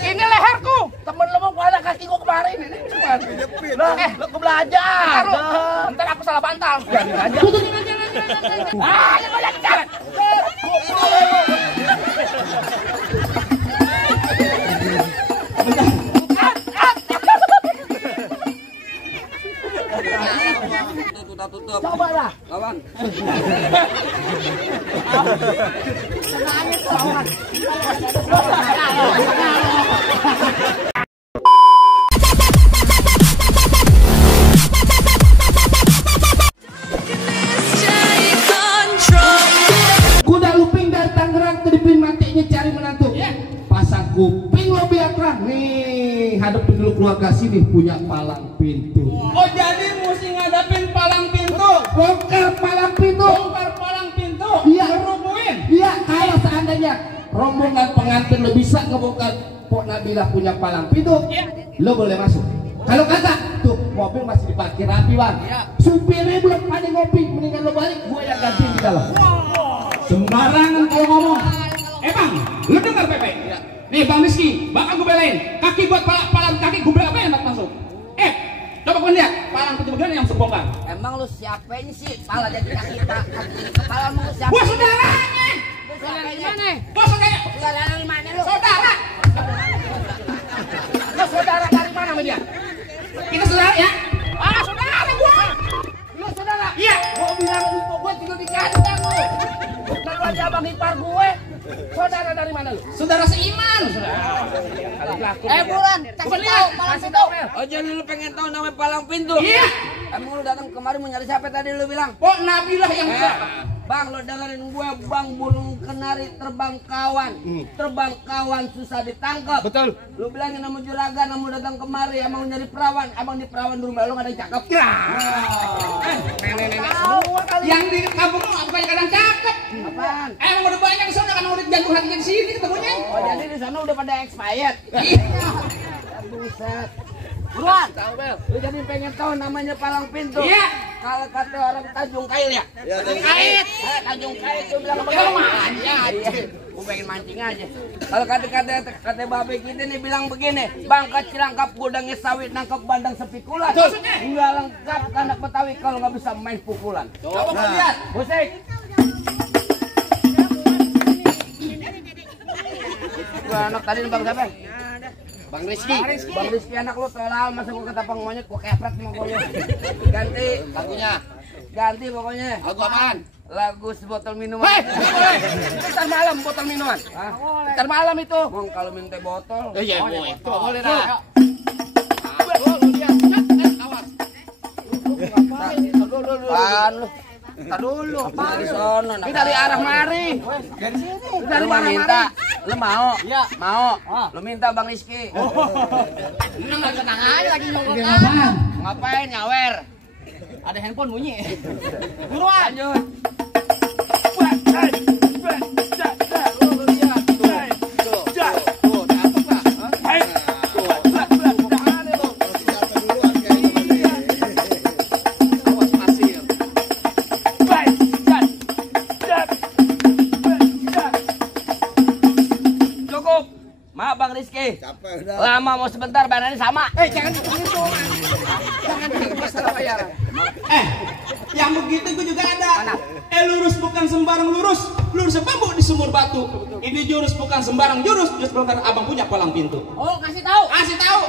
Ini leherku. Temen lu mau pada kaki gua kemarin ini cuman. Lah, lu belajar. Ntar aku salah bantal. Biarin aja. Yang banyak jalan. Tutup. Coba lah. Lawan. Kuda Luping dari Tangerang kedipin matinya cari menantu. Pasang kuping lo biarlah. Nih, hadapin dulu keluarga sini punya palang pintu. Oh jadi mesti ngadapin palang pintu. Bongkar palang pintu. Bongkar palang pintu. Iya. Rubuhin. Iya, kalau seandainya rombongan pengantin lo bisa ngebongkar Pok Nabilah punya palang pintu, lo boleh masuk. Kalau kagak, tuh mobil masih diparkir rapi bang. Supirnya belum pada ngopi, mendingan lo balik, gue yang ganti di dalam. Sembarangan kalau ngomong. Bang, lu dengar Pepe? Nih Bang Rizky, bakal gue belain. Kaki buat palang kaki gue belain buat masuk. Coba kau lihat palang pintu begini yang sebongkar. Emang lu siapain sih? Pala jadi kaki kepala lu siapa? Gua saudaranya. Saudara gimana? Gua saudaranya. Saudara dari mana lu? Saudara. Lo saudara dari mana sama dia? Kita saudara ya? Saudara gua. Lo saudara? Iya. Gue bilang lu, gue tidur di kandang lu. Kalau ada abang ipar gue, saudara dari mana lu? Saudara seiman. Bulan, kasih tahu palang pintu. Oh jadi lu pengen tahu namanya palang pintu? Iya. Emang lu datang kemari mau nyari siapa tadi lu bilang? Pok Nabilah yang Bang, lo dengerin gue, bang, burung kenari terbang kawan. Terbang kawan susah ditangkap. Betul. Lu bilangin sama juragan, mau datang kemari, emang nyari perawan. Abang di perawan di rumah lu gak ada yang cakep. nenek semua kali. Yang di kampung lu bukan kadang cakep. Apaan? Emang udah banyak di sana kan udah jantung hatinya di sini ketemunya. Oh jadi di sana udah pada expired. Buset. Buruan. Tahu Bel, lu jadi pengen tahu namanya palang pintu. Iya. Kalau kata orang Tanjung Kail ya. Kait. Tanjung Kail tuh bilang apa? Gue pengen mancing aja. Kalau kata babe kita nih bilang begini, bangka cirangkap gudangnya sawit nangkep bandang sepikulan. Maksudnya? Enggak lengkap anak Betawi kalau nggak bisa main pukulan. Coba kau lihat. Musik. Gua anak tadi bang siapa? Bang Rizky. Bang Rizky anak lu tolal masa gua ketapang monyet gua kepret sama gua. Ganti lagunya. Ganti pokoknya. Lagu apaan? Lagu sebotol minuman. Hei, boleh. Ntar malam botol minuman. Hah? Ntar malam itu. Bang kalau minta botol. Iya, boleh. boleh dah. Lu lihat, awas. Apaan lu? Entar dulu. Dari sono. Ini dari arah mari. Dari mana minta? Lu mau? Iya. Mau. Lu minta Bang Rizky. Tenang aja lagi nyolot. Ngapain nyawer? Ada handphone bunyi. Buruan. Lanjut. Cukup. Maaf Bang Rizky. Lama mau sebentar bayarannya sama. Jangan gitu. Jangan gitu masalah bayaran. Yang begitu gue juga ada. Lurus bukan sembarang lurus. Lurus bambu di sumur batu. Ini jurus bukan sembarang jurus. Jurus bukan abang punya palang pintu. Oh, kasih tahu. Kasih tahu.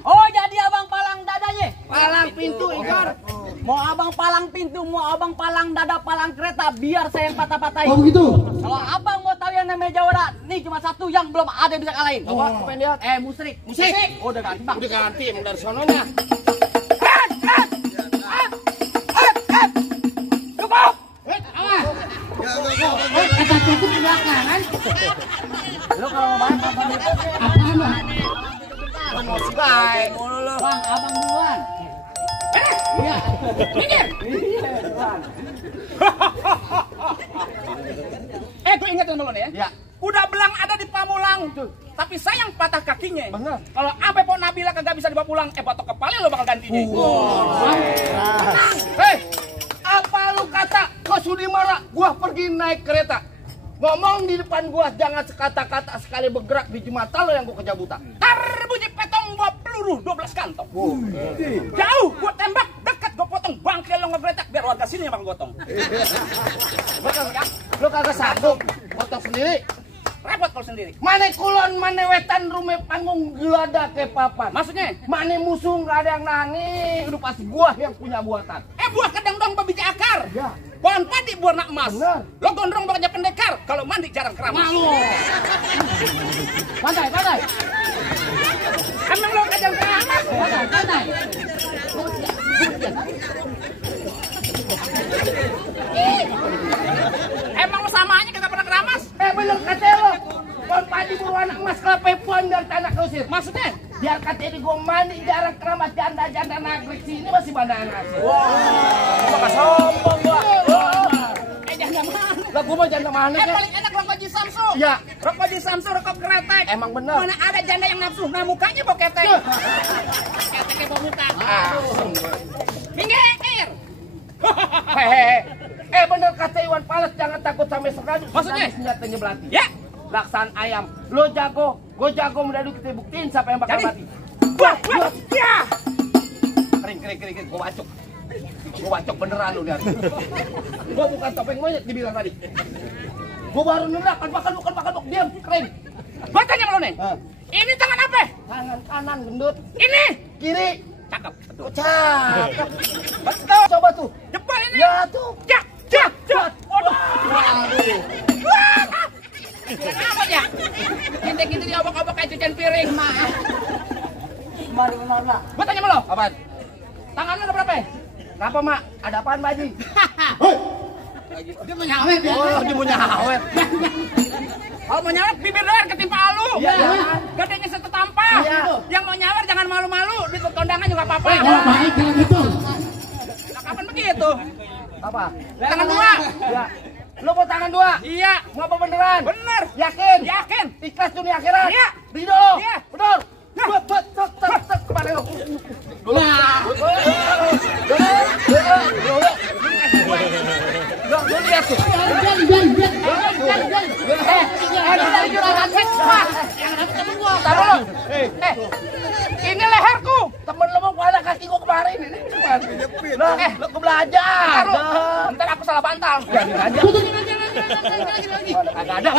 Oh, jadi abang palang dadanya. Palang pintu, Ikar. Mau abang palang pintu, mau abang palang dada, palang kereta, biar saya yang patah-patahin. Oh begitu? Kalau abang mau tahu yang namanya Jawara, nih cuma satu yang belum ada yang bisa kalahin. Coba, apa yang lihat? Musrik. Musik. Oh, udah ganti bang. Udah ganti emang dari sononya. Cukup. Awas. Kata cukup di belakang kan? Lo kalau mau bahas apa nih? Apaan lo? Baik mulu lu. Bang, abang duluan. Iya. Mikir. Gue ingetin dulu nih ya. Ya. Udah belang ada di Pamulang tuh. Tapi sayang patah kakinya. Bener. Kalau sampai Pok Nabila kagak bisa dibawa pulang, batok kepala lo bakal gantinya. Hei, apa lu kata kau sudi marah? Gua pergi naik kereta. Ngomong di depan gua, jangan sekata-kata sekali bergerak biji mata lo yang gua kejabutan. Tar bunyi petong gua peluru 12 kantong. Jauh gua tembak, dekat gua potong, bangke lo ngegeletak biar warga sini yang bang gotong. Lo kagak sanggup potong sendiri. Repot kalau sendiri. Mane kulon, mane wetan, rume panggung gelada ke papan. Maksudnya? Mane musuh nggak ada yang nani, udah pasti gua yang punya buatan. Buah kadang dong babiji akar. Ya. Pohon padi buah nak emas. Benar. Lo gondrong baknya pendekar. Kalau mandi jarang keramas. Malu. Pandai, pandai. Emang lo kadang keramas? Pandai, pandai. Emang lo sama aja kagak pernah keramas? Bener kata lo. Pohon padi buruan anak emas kelapa puan dari tanah kusir. Maksudnya? Biar kata ini gua mandi jarang keramas, janda-janda nagrek sini masih bandangan. Gua gak sombong gua. Janda mana? Lah gua mau janda mana kan? Paling enak rokok Ji Samsu. Ya. Rokok Ji Samsu, rokok kretek. Emang bener. Mana ada janda yang nafsu, nah mukanya bau ketek. Keteknya bau muka. Minggir. Hehehe. Bener kata Iwan Fals, jangan takut sampai sekali. Maksudnya? Senjatanya belati. Ya. Laksan ayam. Lo jago, gue jago, mendadak kita buktiin siapa yang bakal Jadi? mati. Wah, ya. Kering, gue wacok. Gue wacok beneran lu nih. Gue bukan topeng monyet dibilang tadi. Gue baru nendang, kan bakal diam, kering. Gua tanya sama lo nih. Ini tangan apa? Tangan kanan gendut, Ini. kiri. Cakep. Betul. Cakep. Betul. Coba tuh. Jempol ini. Ya tuh. Jak. Waduh. Apa ya? Kinti-kinti diobok-obok kayak cucian piring. Mana? Gua tanya sama lo. Apaan? Tangan lo ada berapa? Kenapa, Mak? Ada apaan, Pak Haji? Dia mau nyawet ya. Oh, dia mau nyawet. Kalau mau nyawer bibir doang ketimpa alu. Iya. Gadenya setetampa. Iya. Yang mau nyawer jangan malu-malu. Di kondangan juga apa-apa. Oh, baik kalau gitu. Nah, kapan begitu? Apa? Tangan dua. Ya. Lo mau tangan dua? Iya. Ngapa beneran? Bener. Yakin? Yakin. Ikhlas dunia akhirat? Iya. Ridho lo? Iya. Betul? Tek, kemana lo? Wah. Lo lihat tuh. Taruh lo. Ini leherku. Temen lo mau pada kaki gua kemarin. Lo belajar. Ntar aku salah bantal. Biarin aja. Kagak ada.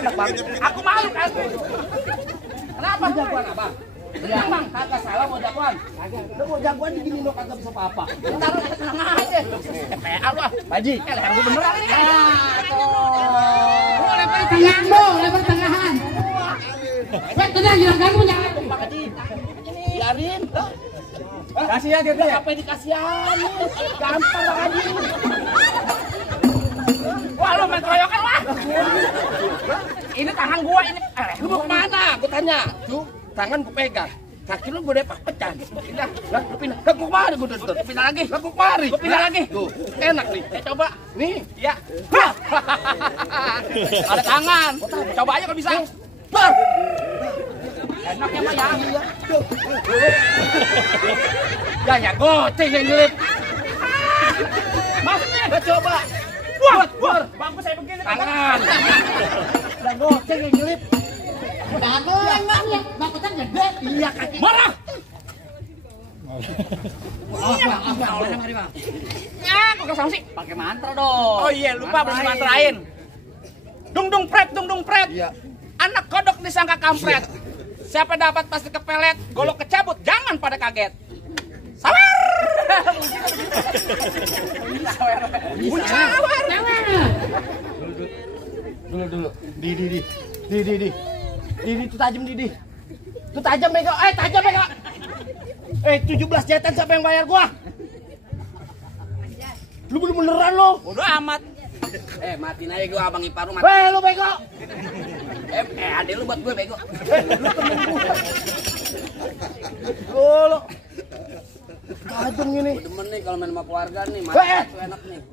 Enak banget. Aku malu kan. Kenapa jagoan abang? Ya, kagak salah mau jagoan. Lo mau jagoan digini lo kagak bisa apa-apa. Ntar lu tenang aja. PA lu ah. Haji, Leher gua beneran ini. Gua lempar tangan lo, lempar tangan. Tenang, jangan ganggu jangan. Pak Haji. Biarin. Kasih ya dia. Apa yang dikasihan? Gampang Pak Haji. Wah lu main keroyokan wah. Ini tangan gua ini. Lu mau kemana? Gua tanya. Tuh, tangan gua pegang. Kaki lu gua depak pecah. Pindah. Lah, lu pindah. Lah gua kemari gua tuntut. Pindah lagi. Lah gua kemari. Gua pindah lagi. Tuh, enak nih. Coba. Nih. Ya. Ada tangan. Coba aja kalau bisa. Bar. Enaknya mah ya. Ya goceng yang ngelip. Maksudnya. Lah coba. Wah, bangku saya begini. Tangan. Lah goceng yang ngelip. Dago emang ya, bakutan gede. Iya kaki. Marah. Ya, kok kesang sih? Pakai mantra dong. Oh iya, lupa harus mantrain. Dung dung pret. Iya. Anak kodok disangka kampret. Siapa dapat pasti kepelet. Golok kecabut, jangan pada kaget. Sawer. Bunyi sawer. Dulu. Di. Itu tajam Didi. Itu tajam bego. Tajam bego. 17 jahitan siapa yang bayar gua? Lu beneran lo. Bodoh amat. Matiin aja gua abang ipar lu mati. Lu bego. Adek lu buat gue bego. Lo. Tajam gini. Demen nih kalau main sama keluarga nih, Eh. mati enak nih.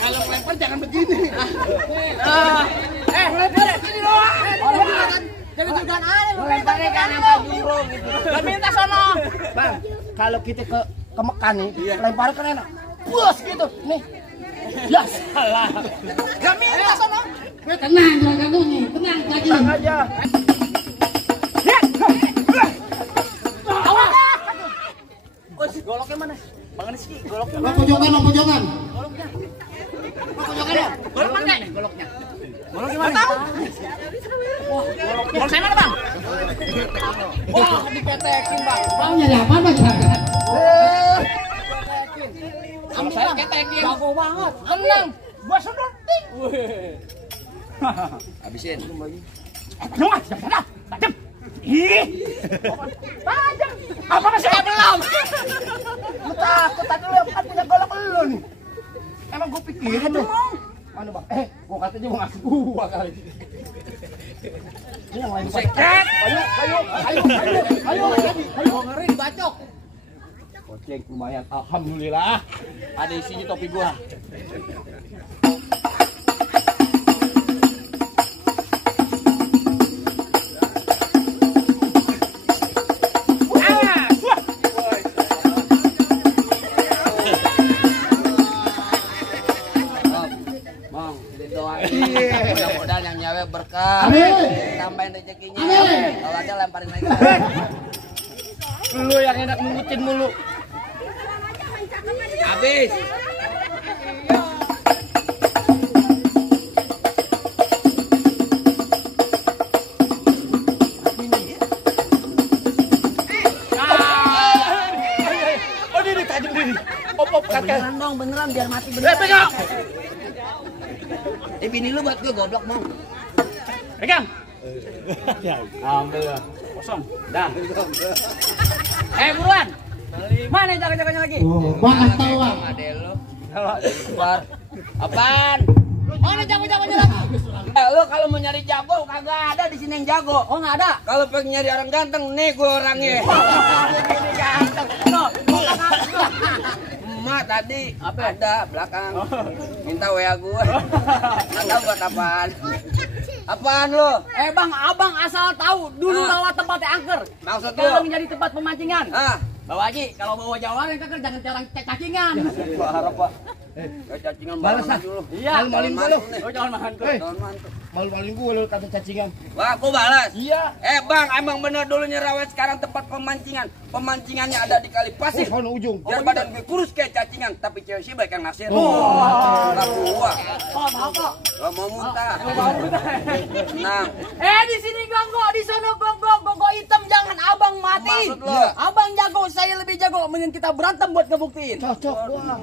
Kalau lempar jangan begini. Sini doang. Jadi juga aneh. Lemparnya kan apa juro gitu. Gak minta sono. Bang, kalau kita ke Mekah nih, lemparnya kan enak. Bus gitu. Nih. Ya salah. Gak minta sono. Tenang, jangan ganggu nih. Tenang lagi. Aja. Oh, si goloknya mana? Bang Rizky, goloknya Lo pojokan, lo pojokan. goloknya. Goloknya. Golok mana? Goloknya. Golok gimana? Tahu. Golok saya mana, Bang? Wah, diketekin, Bang. Mau nyari apa bang? Kalau saya ketekin. Jago banget. Tenang. Gua sedotin. Habisin. Luas, sana. Tajam. Ih. Tajam. Apa masih belum? Lu takut tadi lu kan punya golok lu nih. Emang gue pikirin deh. Mana bang? Gua katanya mau ngasih gua kali. Ini yang lain Seket. Ayo. Ngeri dibacok. Goceng lumayan, alhamdulillah. Ada isinya topi gua. Bang, doain. Mudah-mudahan yang nyawe berkah. Amin. Tambahin rezekinya. Amin. Kalau ada lemparin lagi. Lu yang enak nungutin mulu. Habis. Oh ini tajam ini. Op kakek. Beneran dong, beneran biar mati beneran. Pegang. Bini lu buat gue goblok mau. Pegang. Alhamdulillah. Kosong. Dah. Buruan. Mana jaga-jaganya lagi? Oh, bang kasih tahu bang. Ade lu. Keluar. Apaan? Mana jago-jagonya lagi? Lu kalau mau nyari jago kagak ada di sini yang jago. Oh, nggak ada. Kalau pengen nyari orang ganteng, nih gue orangnya. Ini ganteng. No, Emak tadi ada belakang. Minta WA gue. Nggak tahu buat apaan. Apaan lu? Bang, abang asal tahu dulu lewat tempatnya angker. Maksud lu? Kalau menjadi tempat pemancingan. Ah, Bawa Haji, kalau bawa Jawa yang kakak jangan jarang cacingan. harap pak. Cacingan balas dulu. Iya. Malu-maluin gua lu. Oh, jangan makan tuh. Malu-maluin gua lu kata cacingan. Wah, gua balas. Iya. Bang, emang bener dulu Nyerawet sekarang tempat pemancingan. Pemancingannya ada di Kali Pasir. Sono ujung. Biar badan gue kurus kayak cacingan, tapi cewek sih baik yang naksir. Lah gua. Oh, maaf kok. Gak mau muntah. Nah, Di sini gongo, di sono gongo hitam, jangan abang mati. Maksud lu? Abang jago, saya lebih jago. Mending kita berantem buat ngebuktiin. Cocok gua.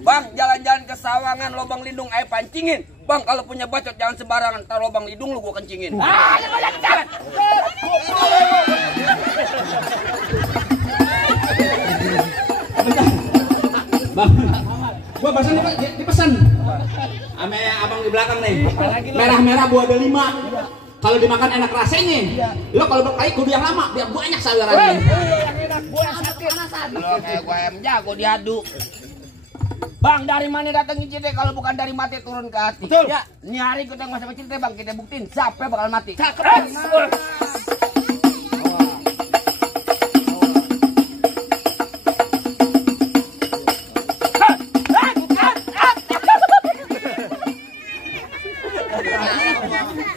Bang, jalan-jalan ke Sawangan, lobang lindung air pancingin. Bang, kalau punya bacot jangan sembarangan, taruh lobang lindung lu gua kencingin. Yang banyak jalan. Bang, gua barusan dipesan ame abang di belakang nih. Merah-merah buah ada 5. Kalau dimakan enak rasanya. Lo kalau berkali kudu yang lama biar banyak salurannya. Lo kayak gua ayam jago diadu. Bang, dari mana datang cerita kalau bukan dari mati turun ke hati? Betul. Ya, ini hari kita nggak sampai cerita bang, kita buktiin siapa bakal mati.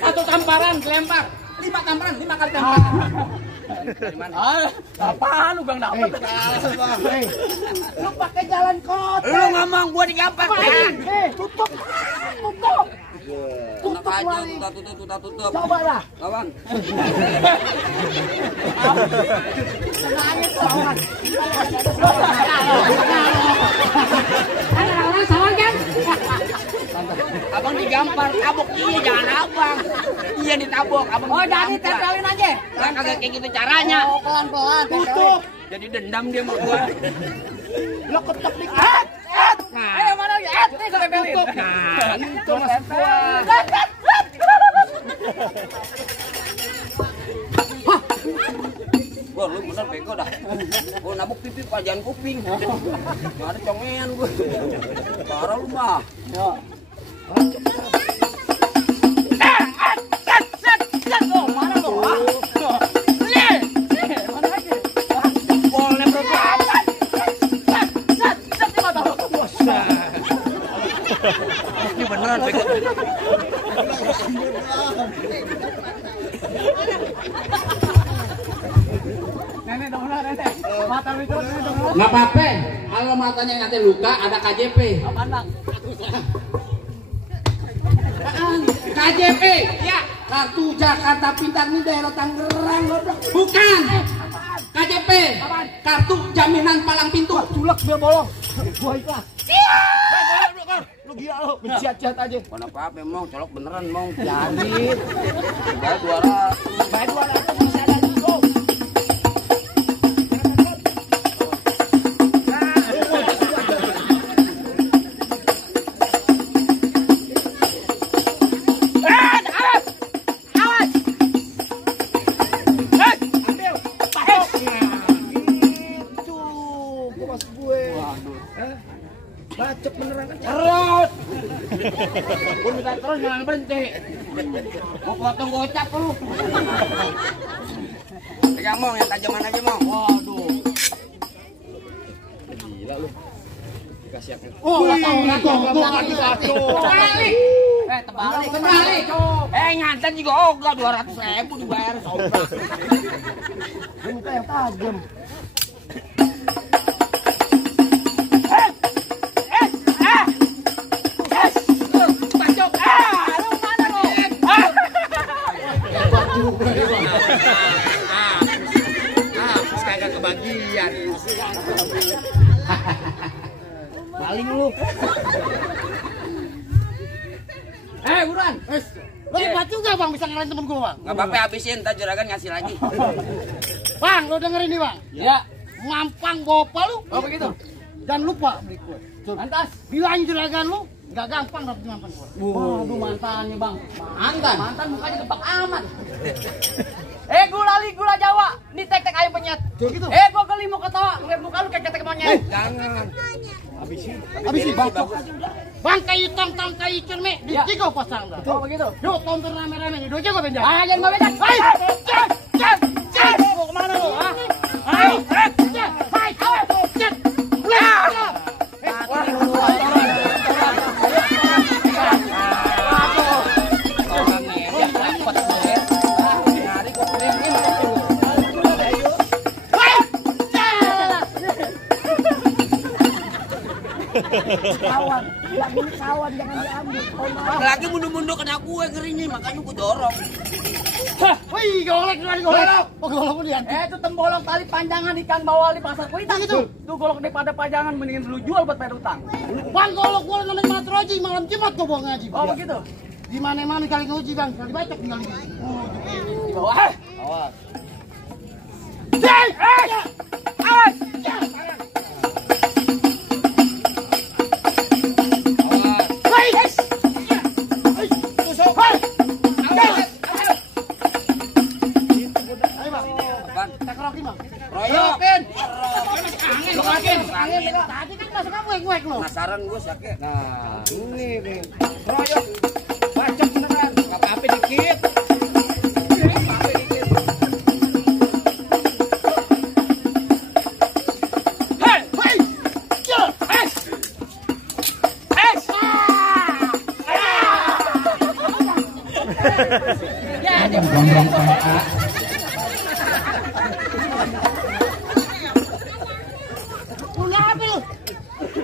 Satu tamparan kelempar. 5 tamparan, 5 kali tamparan. Dari mana? Apaan lu bang dapet? Lu pakai jalan kota. Lu ngomong gua digampar. Tutup. Tutup aja, tutup. Coba dah. Kawan. Ada orang sawan kan? Abang digampar, tabok iya jangan abang. Iya ditabok, abang. Oh, jadi digampar. tempelin aja. Kan kagak kayak gitu caranya. Oh, pelan-pelan. Tutup. Jadi dendam dia sama gua. Lo ketok dikit. Ayo mana lagi? Nih saya tempelin. Nah, itu maksud gua. Gua lu bener bego dah. Gua nabuk pipi pajan kuping. Enggak ada congean gua. Parah lu mah. Oh, mana lo? Nih, mana aja? Boleh bro. Set di mata lo. Ini beneran bego. Nenek dong, nenek. Mata lu itu, nenek dong. Nggak apa-apa. Kalau matanya nanti luka, ada KJP. Apaan bang? KJP, ya. Kartu Jakarta Pintar nih daerah Tangerang, goblok. Bukan. KJP, kartu jaminan palang pintu. Culek biar bolong. Gua ikhlas. Lu gila lu, menciat-ciat aja. Mana apa-apa emang colok beneran emang. Jadi. Bayar 200. Bayar 200 bisa ada juga. Bacok beneran kan cerot. Gue minta terus jangan berhenti. Mau potong gocap lu. Pegang mong yang tajaman aja mong. Waduh. Gila lu. Dikasih apa? Oh, gua lagi satu. Terbalik. Terbalik. Nyantan juga ogah 200.000 dibayar sobat. Gua minta yang tajam. Kagak kebagian. Paling lu. Buruan. Lo hebat juga bang bisa ngalahin temen gue bang. Nggak apa-apa habisin, ntar juragan ngasih lagi. Bang lo dengerin nih bang. Ya. Mampang gopa lu. Oh begitu. Dan lupa beli kue. Lantas. Bilang juragan lu nggak gampang dapet mampang kue. Waduh mantannya bang. Mantan. Mantan mukanya gebak amat. Gula Jawa. Nih tek-tek ayam penyet. Gitu. Gua geli mau ketawa. Ngeliat muka lu kayak ketek monyet. Jangan. Habisin bang. Bang kayu tong kayu cermek di Ya. tiga pasang dah. Oh begitu. Yuk tonton rame-rame nih. Doja gue benjak. Jangan mau bedak. Hai. Cek. Mau kemana lu? Hai. Hai. Cet. Kawan. Lagi ini kawan jangan diambil. Lagi mundur-mundur kena gue ngerinya, makanya gue dorong. Wih, golek. Oh, golek pun dianti. Itu tembolok tali panjangan ikan bawal di pasar kuitang itu. Tuh golok daripada pajangan mendingin lu jual buat bayar utang. Bang golek gue namanya matroji malam Jumat tuh bawa ngaji. Oh begitu. Di mana-mana kali nguji bang, kali bacok tinggal di sini. Di bawah. Awas. Royokin. Tadi kan masuk apa ngek lo? Penasaran gue sakit. Nah, ini nih. Royok. Bacok beneran. Enggak apa-apa dikit. Gondrong PA. Punya apa lu?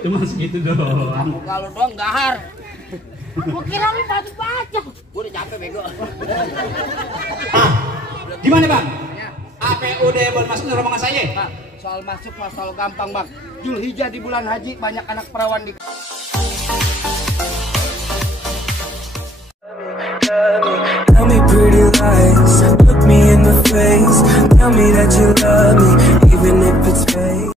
Cuma segitu doang. Kalau doang gahar. Gua kira lu bacok. Gue udah capek bego. Gimana bang? APUD boleh masuk ke rombongan saya? Nah, soal masuk masalah gampang bang. Julhijjah di bulan haji banyak anak perawan di. Tell me pretty lies, look me in the face. Tell me that you love me, even if it's fake.